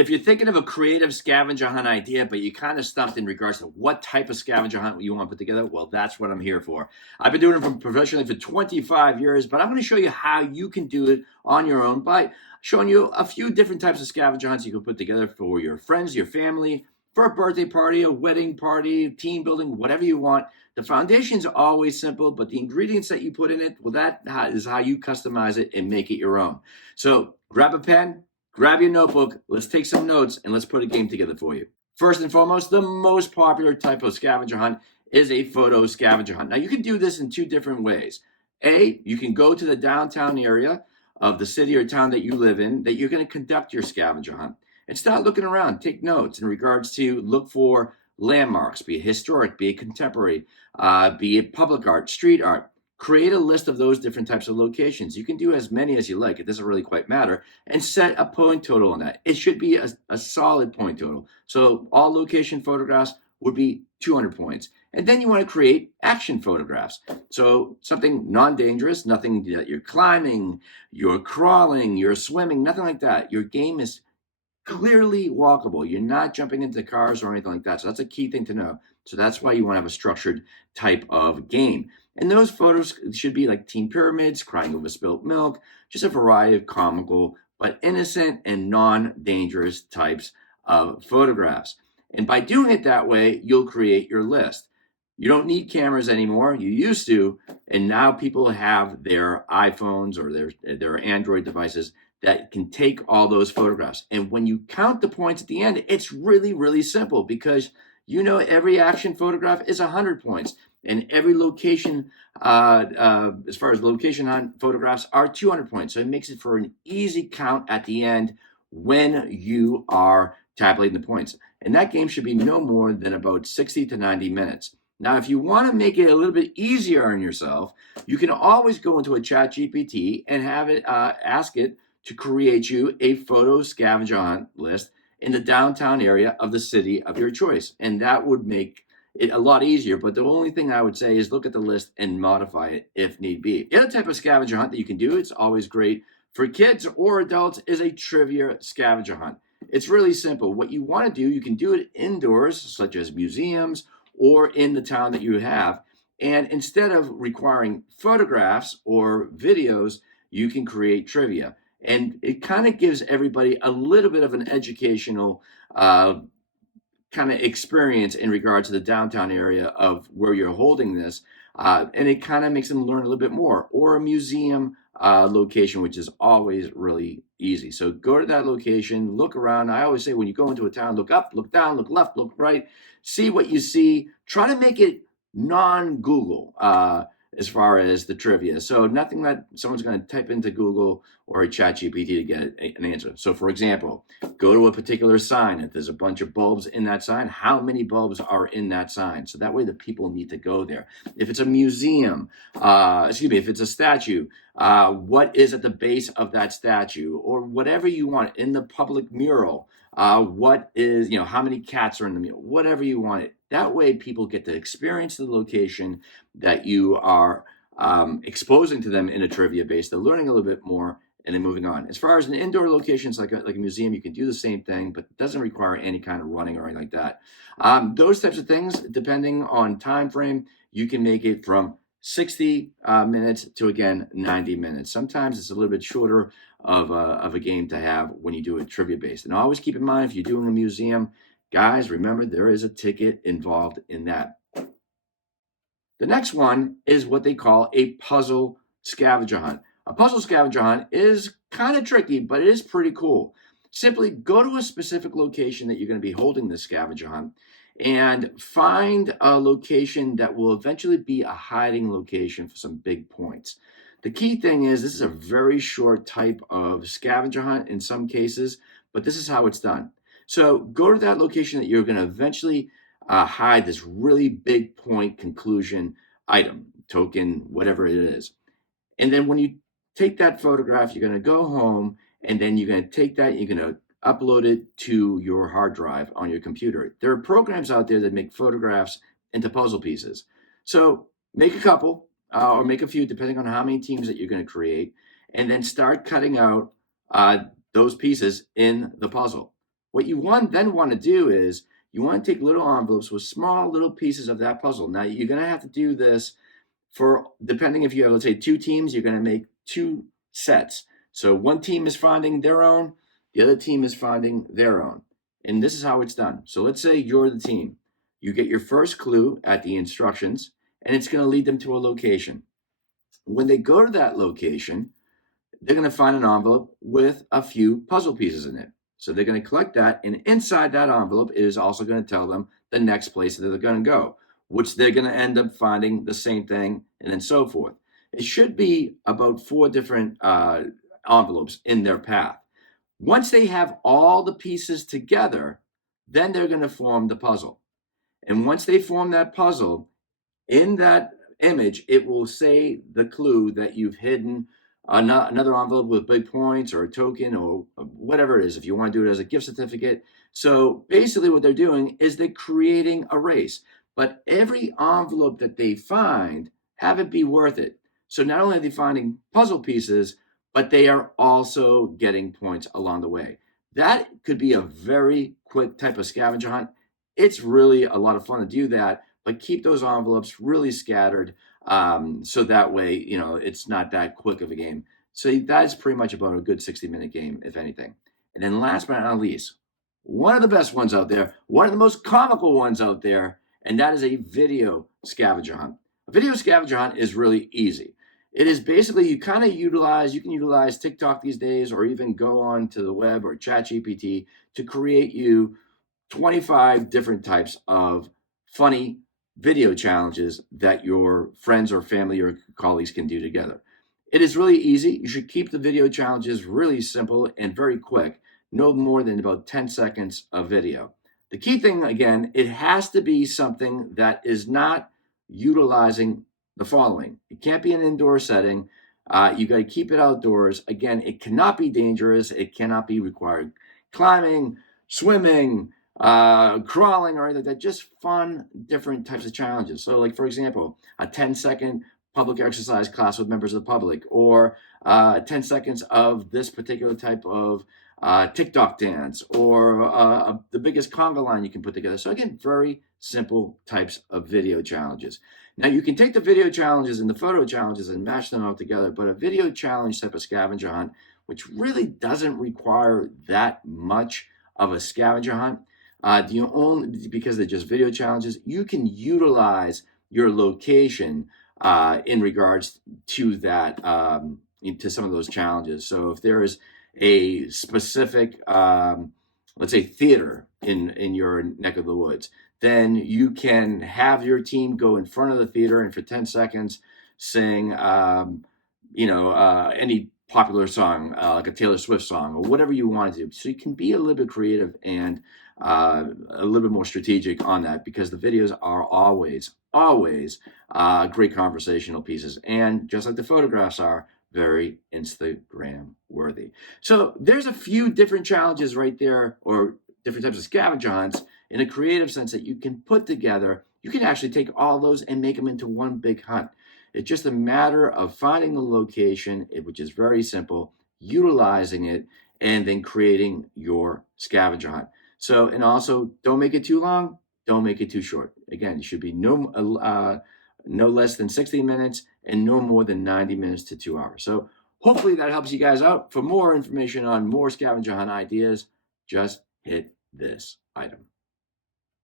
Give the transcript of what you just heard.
If you're thinking of a creative scavenger hunt idea, but you kind of stumped in regards to what type of scavenger hunt you want to put together, well, that's what I'm here for. I've been doing it professionally for 25 years, but I'm going to show you how you can do it on your own by showing you a few different types of scavenger hunts you can put together for your friends, your family, for a birthday party, a wedding party, team building, whatever you want. The foundation's always simple, but the ingredients that you put in it, well, that is how you customize it and make it your own. So grab a pen, grab your notebook, let's take some notes, and let's put a game together for you. First and foremost, the most popular type of scavenger hunt is a photo scavenger hunt. Now, you can do this in two different ways. A, you can go to the downtown area of the city or town that you live in that you're going to conduct your scavenger hunt and start looking around. Take notes in regards to look for landmarks, be it historic, be it contemporary, be it public art, street art. Create a list of those different types of locations. You can do as many as you like. It doesn't really quite matter. And set a point total on that. It should be a solid point total. So all location photographs would be 200 points. And then you want to create action photographs. So something non-dangerous, nothing that you're climbing, you're crawling, you're swimming, nothing like that. Your game is clearly walkable. You're not jumping into cars or anything like that. So that's a key thing to know. So that's why you want to have a structured type of game. And those photos should be like team pyramids, crying over spilt milk, just a variety of comical, but innocent and non-dangerous types of photographs. And by doing it that way, you'll create your list. You don't need cameras anymore. You used to, and now people have their iPhones or their Android devices that can take all those photographs. And when you count the points at the end, it's really, really simple because you know every action photograph is 100 points. And every location, as far as location hunt photographs, are 200 points. So it makes it for an easy count at the end when you are tabulating the points. And that game should be no more than about 60 to 90 minutes. Now, if you want to make it a little bit easier on yourself, you can always go into a chat GPT and have it ask it to create you a photo scavenger hunt list in the downtown area of the city of your choice. And that would make it a lot easier, but the only thing I would say is look at the list and modify it if need be. The other type of scavenger hunt that you can do, it's always great for kids or adults, is a trivia scavenger hunt. It's really simple. What you want to do, you can do it indoors, such as museums or in the town that you have. And instead of requiring photographs or videos, you can create trivia. And it kind of gives everybody a little bit of an educational kind of experience in regards to the downtown area of where you're holding this. And it kind of makes them learn a little bit more. Or a museum location, which is always really easy. So go to that location, look around. I always say when you go into a town, look up, look down, look left, look right, see what you see. Try to make it non-Google as far as the trivia. So nothing that someone's going to type into Google or a chat GPT to get an answer. So for example, go to a particular sign. If there's a bunch of bulbs in that sign, how many bulbs are in that sign? So that way the people need to go there. If it's a museum, if it's a statue, what is at the base of that statue? Or whatever you want in the public mural. What is, how many cats are in the mural? Whatever you want it. That way people get to experience the location that you are exposing to them in a trivia base. They're learning a little bit more and then moving on. As far as an indoor location, like a museum, you can do the same thing, but it doesn't require any kind of running or anything like that. Those types of things, depending on time frame, you can make it from 60 minutes to, again, 90 minutes. Sometimes it's a little bit shorter of a game to have when you do it trivia based. And always keep in mind, if you're doing a museum, guys, remember there is a ticket involved in that. The next one is what they call a puzzle scavenger hunt. A puzzle scavenger hunt is kind of tricky, but it is pretty cool. Simply go to a specific location that you're going to be holding this scavenger hunt and find a location that will eventually be a hiding location for some big points. The key thing is this is a very short type of scavenger hunt in some cases, but this is how it's done. So go to that location that you're going to eventually hide this really big point conclusion item, token, whatever it is. And then when you take that photograph, you're going to go home and then you're going to take that, you're going to upload it to your hard drive on your computer. There are programs out there that make photographs into puzzle pieces. So make a couple or make a few, depending on how many teams that you're going to create, and then start cutting out those pieces in the puzzle. What you then want to do is you want to take little envelopes with small little pieces of that puzzle. Now you're going to have to do this for, depending if you have, let's say, 2 teams, you're going to make 2 sets. So one team is finding their own, the other team is finding their own. And this is how it's done. So let's say you're the team. You get your first clue at the instructions, and it's going to lead them to a location. When they go to that location, they're going to find an envelope with a few puzzle pieces in it. So they're going to collect that, and inside that envelope is also going to tell them the next place that they're going to go, which they're going to end up finding the same thing, and then so forth. It should be about 4 different envelopes in their path. Once they have all the pieces together, then they're going to form the puzzle. And once they form that puzzle, in that image, it will say the clue that you've hidden another envelope with big points or a token or whatever it is, if you want to do it as a gift certificate. So basically what they're doing is they're creating a race. But every envelope that they find, have it be worth it. So not only are they finding puzzle pieces, but they are also getting points along the way. That could be a very quick type of scavenger hunt. It's really a lot of fun to do that, but keep those envelopes really scattered, so that way, it's not that quick of a game. So that's pretty much about a good 60-minute game, if anything. And then last but not least, one of the best ones out there, one of the most comical ones out there, and that is a video scavenger hunt. A video scavenger hunt is really easy. It is basically, you can utilize TikTok these days, or even go on to the web or ChatGPT to create you 25 different types of funny video challenges that your friends or family or colleagues can do together. It is really easy. You should keep the video challenges really simple and very quick, no more than about 10 seconds of video. The key thing, again, it has to be something that is not utilizing the following. It can't be an indoor setting. You got to keep it outdoors. Again, it cannot be dangerous. It cannot be required climbing, swimming, crawling, or anything like that. Just fun, different types of challenges. So, like, for example, a 10-second public exercise class with members of the public, or 10 seconds of this particular type of TikTok dance, or the biggest conga line you can put together. So again, very simple types of video challenges. Now you can take the video challenges and the photo challenges and mash them all together, but a video challenge type of scavenger hunt, which really doesn't require that much of a scavenger hunt, because they're just video challenges, you can utilize your location in regards to that, to some of those challenges. So if there is a specific, let's say, theater in your neck of the woods, then you can have your team go in front of the theater and for 10 seconds sing, any popular song, like a Taylor Swift song or whatever you want to do. So you can be a little bit creative and a little bit more strategic on that, because the videos are always great conversational pieces. And just like the photographs are, very Instagram worthy. So there's a few different challenges right there, or different types of scavenger hunts in a creative sense that you can put together. You can actually take all those and make them into one big hunt. It's just a matter of finding the location, which is very simple, utilizing it, and then creating your scavenger hunt. So, and also, don't make it too long, don't make it too short. Again, it should be no less than 60 minutes and no more than 90 minutes to 2 hours. So hopefully that helps you guys out. For more information on more scavenger hunt ideas, just hit this item.